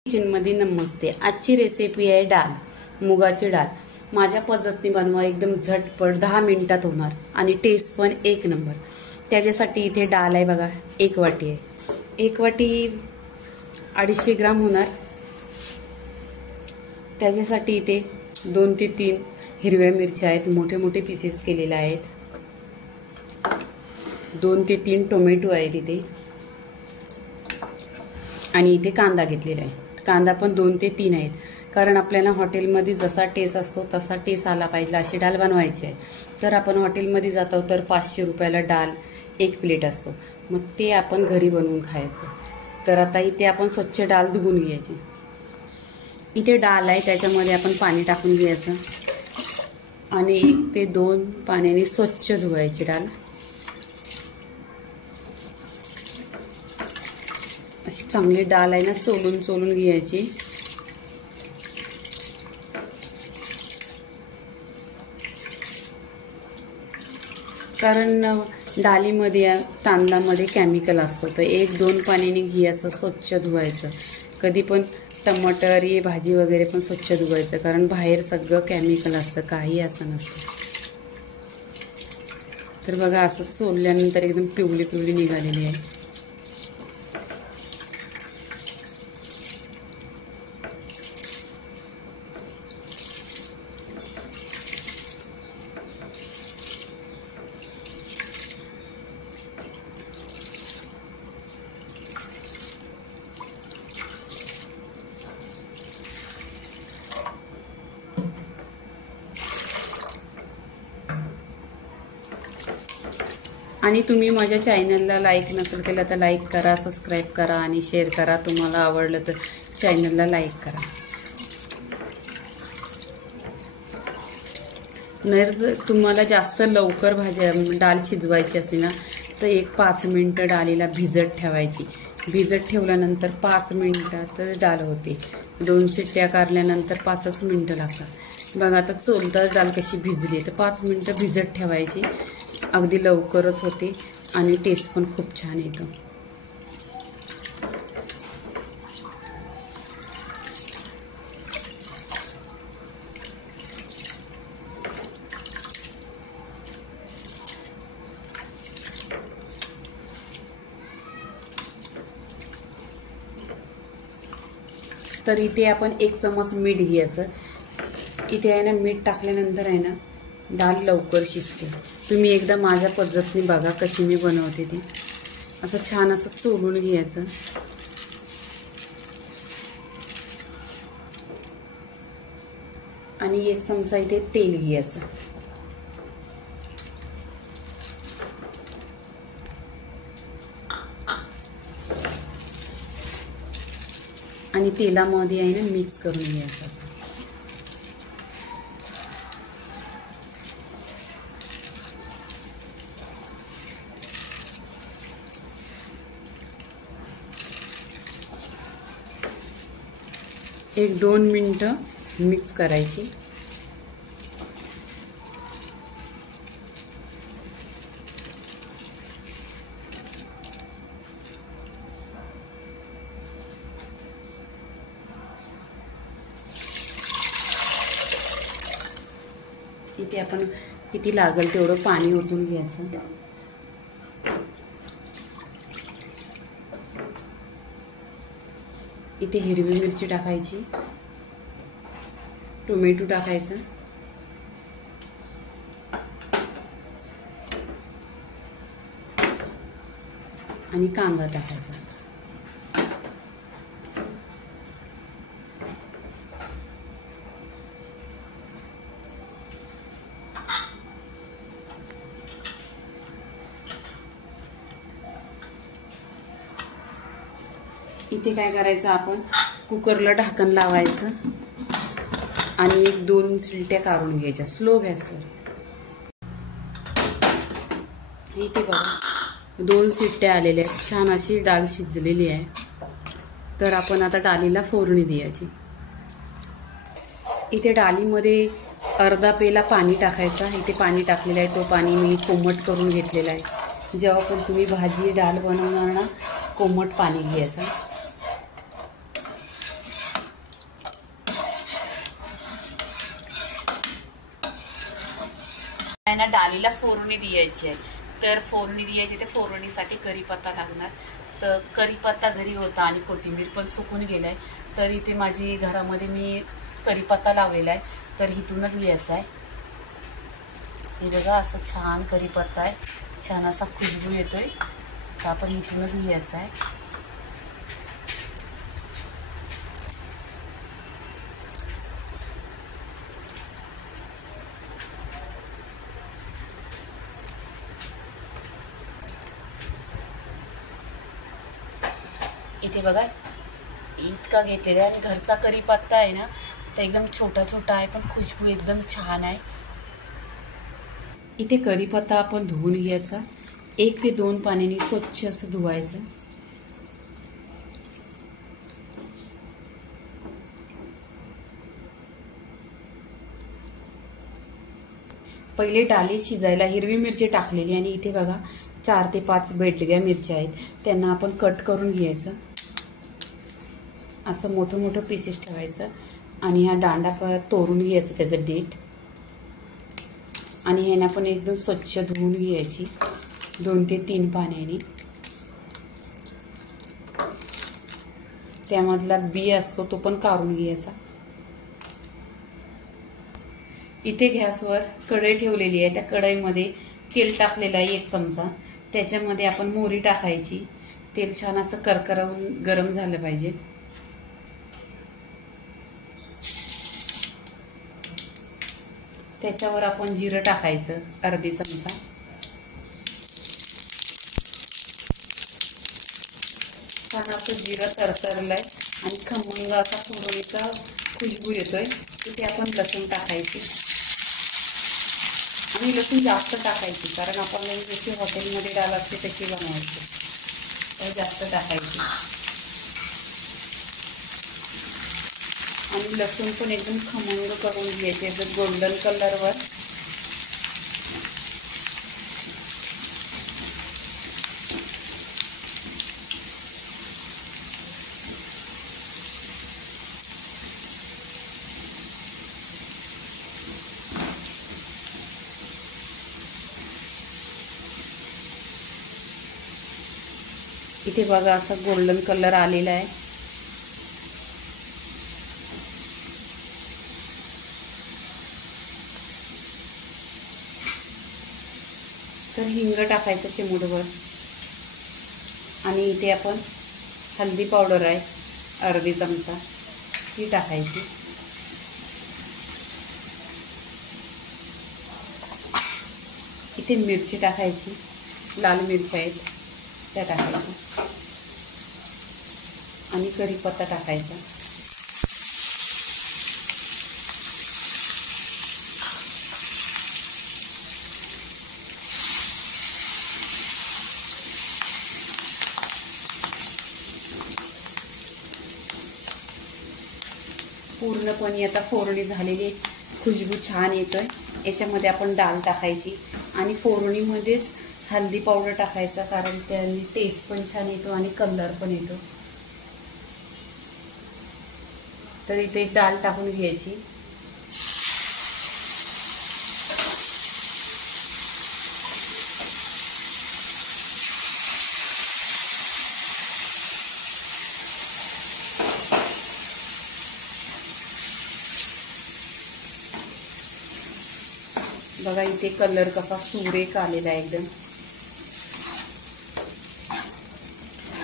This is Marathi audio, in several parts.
किचनमध्ये नमस्ते। आजची रेसिपी आहे डाळ, मुगाची डाळ। माझ्या पद्धतीने बनवा, एकदम झटपट 10 मिनिटात होणार आणि टेस्ट पण एक नंबर। त्याच्यासाठी इथे डाळ आहे बघा, 1 वाटी आहे। 1 वाटी 250 ग्राम होणार। त्याच्यासाठी इथे 2 ते 3 हिरव्या मिरच्या आहेत, मोठे मोठे पीसेस केलेले आहेत। 2 ते 3 टोमॅटो आहेत इथे, आणि इथे कांदा घेतलेला आहे। कांदा पण 2 ते 3 आहेत, कारण आपल्याला हॉटेलमध्ये जसा टेस्ट असतो तसा टेस्ट आला पाहिजे अशी डाळ बनवायची आहे। तर आपण हॉटेलमध्ये जातो तर 500 रुपयाला डाळ 1 प्लेट असतो, मग ते आपण घरी बनवून खायचं। तर आता इथे आपण स्वच्छ डाळ धुवून घ्यायची। इथे डाळ आहे, त्याच्यामध्ये आपण पाणी टाकून घ्यायचं आणि 1 ते 2 पाण्याने स्वच्छ धुवायची डाळ। अशी चांगली डाळ आहे ना, चोलून चोलून घ्यायची। कारण डाळीमध्ये तांदळामध्ये केमिकल असतं, तर 1-2 पाण्याने घ्यायचं, स्वच्छ धुवायचं। कधी पण टमाटर ही भाजी वगैरे पण स्वच्छ धुवायचं, कारण बाहेर सगळं केमिकल असतं, काही असं नसतं। तर बघा, असं चोलल्यानंतर एकदम पिवळी पिवळी निघालेली आहे। आणि तुम्ही माझ्या चॅनलला लाईक नसेल केलं तर लाईक करा, सबस्क्राईब करा आणि शेअर करा। तुम्हाला आवडलं तर चॅनलला लाईक करा। जर तुम्हाला जास्त लवकर डाळ शिजवायची असली ना, तर 5 मिनिटं डाळीला भिजत ठेवायची। भिजत ठेवल्यानंतर 5 मिनिटात डाळ होते। 2 शिट्ट्या काढल्यानंतर 5च मिनिटं लागतात। बघा आता चोलता डाळ कशी भिजली, तर 5 मिनिटं भिजत ठेवायची, अगदी लवकरच होते आणि टेस्ट पण खूप छान येतो। तर इथे आपण 1 चमच मीठ घ्यायचं। इथे आहे ना, मीठ टाकल्यानंतर आहे ना, डाळ लवकर शिजते। तुम्ही एकदा माझ्या पद्धतीने बघा कशी मी बनवते ती। असं छान असं चोलून घ्यायचं आणि 1 चमचा इथे तेल घ्यायचं आणि तेलामध्ये आहे ना मिक्स करून घ्यायचं असं। एक 2 मिनिटं मिक्स करायची। इथे आपण किती लागेल तेवढं पाणी ओतून घ्यायचं। इथे हिरवी मिरची टाकायची, टोमॅटो टाकायचं आणि कांदा टाकायचा। इथे काय करायचं, आपण कुकरला ढक्कन लावायचं आणि 1-2 शिट्ट्या काढून घ्यायच्या स्लो गॅसवर। इथे बघा 2 शिट्ट्या आलेल्या आहेत, छान अशी डाळ शिजलेली आहे। तर आपण आता डाळीला फोडणी द्यायची। इथे डाळीमध्ये अर्धा पेला पाणी टाकायचा। इथे पाणी टाकलेलं आहे, तो पाणी मी कोमट करून घेतलेला आहे। जेव्हा पण तुम्ही भाजी डाळ बनवणार ना, कोमट पाणी घ्यायचं. ना डाळीला फोडणी द्यायची आहे. तर फोडणी द्यायची, ते फोडणीसाठी कढीपत्ता लागणार. तर कढीपत्ता घरी होता आणि कोथिंबीर पण सुकून गेलाय. तर इथे माझी घरामध्ये मी कढीपत्ता लावलेला आहे, तर इथूनच घ्यायचा आहे. हे बघा, असं छान कढीपत्ता आहे, छान असा खुशबू येतोय. तर आपण इथूनच घ्यायचा आहे. इथे बघा इतका घेतलेला आहे, आणि घरचा कढीपत्ता आहे ना, तर एकदम छोटा छोटा आहे, पण खुशबू एकदम छान आहे. इथे कढीपत्ता आपण धुवून घ्यायचा. 1 ते 2 पाण्याने स्वच्छ असं धुवायचं. पहिले डाळी शिजायला हिरवी मिरची टाकलेली, आणि इथे बघा 4 ते 5 बेडग्या मिरच्या आहेत, त्यांना आपण कट करून घ्यायचं. असं मोठं मोठं पीसेस ठेवायचं, आणि हा दांडा तोडून घ्यायचा, त्याचं देठ, आणि ह्याने आपण एकदम स्वच्छ धुवून घ्यायची 2 ते 3 पाण्याने. त्यामधला बी असतो तो पण काढून घ्यायचा. इथे गॅसवर कढई ठेवलेली आहे. त्या कढईमध्ये तेल टाकलेलं आहे 1 चमचा. त्याच्यामध्ये आपण मोहरी टाकायची. तेल छान असं करकरवून गरम झालं पाहिजे. त्याच्यावर आपण जिरं टाकायचं 1/2 चमचा. छान असं जिरं तरतरलंय आणि खमंग असा फोडणीचा खुशबू येतोय. तिथे आपण लसूण टाकायची, आणि लसूण जास्त टाकायची, कारण आपण जशी हॉटेलमध्ये डाळ असते तशी बनवायची, तर जास्त टाकायची. आणि लसूण पण एकदम खमंग करून घ्यायचे, एकदम गोल्डन कलरवर. इथे बघा असा गोल्डन कलर आलेला आहे. तर हिंग टाकायचं चिमूटभर, आणि इथे आपण हळदी पावडर आहे 1/2 चमचा, ती टाकायची. इथे मिरची टाकायची, लाल मिरच्या आहेत त्या टाकायच्या, आणि कढीपत्ता टाकायचा. पूर्णपणे आता फोडणी झालेली, खुशबू छान येतोय. याच्यामध्ये आपण डाळ टाकायची, आणि फोडणीमध्येच हळदी पावडर टाकायचा, कारण त्याने टेस्ट पण छान येतो आणि कलर पण येतो. तर इथे डाळ टाकून घ्यायची. बघा इथे कलर कसा सुरेख आलेला आहे एकदम,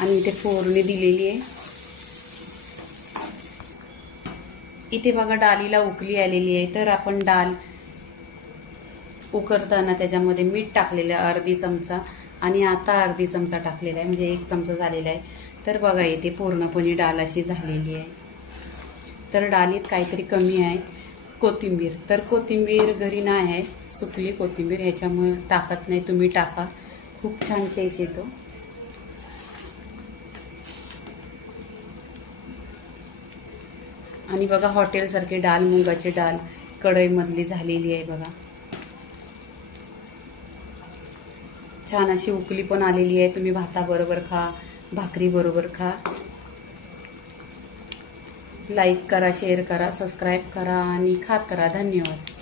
आणि इथे फोडणी दिलेली आहे. इथे बघा डाळीला उकली आलेली आहे. तर आपण डाळ उकळताना त्याच्यामध्ये मीठ टाकलेलं आहे 1/2 चमचा, आणि आता 1/2 चमचा टाकलेला आहे, म्हणजे 1 चमचा झालेला आहे. तर बघा इथे पूर्णपणे डाळ अशी झालेली आहे. तर डाळीत काहीतरी कमी आहे. कोथिंबीर, तर कोथिंबीर घरी नाही आहे, सुकली कोथिंबीर, ह्याच्यामुळे टाकत नाही, तुम्ही टाका, खूप छान टेस्ट येतो. आणि बघा हॉटेलसारखी डाळ, मुगाची डाळ कढईमधली झालेली आहे बघा. छान छान अशी उकली पण आलेली आहे. तुम्ही भाताबरोबर खा, भाकरी बरोबर खा. लाईक करा, शेअर करा, सबस्क्राईब करा आणि खात करा. धन्यवाद.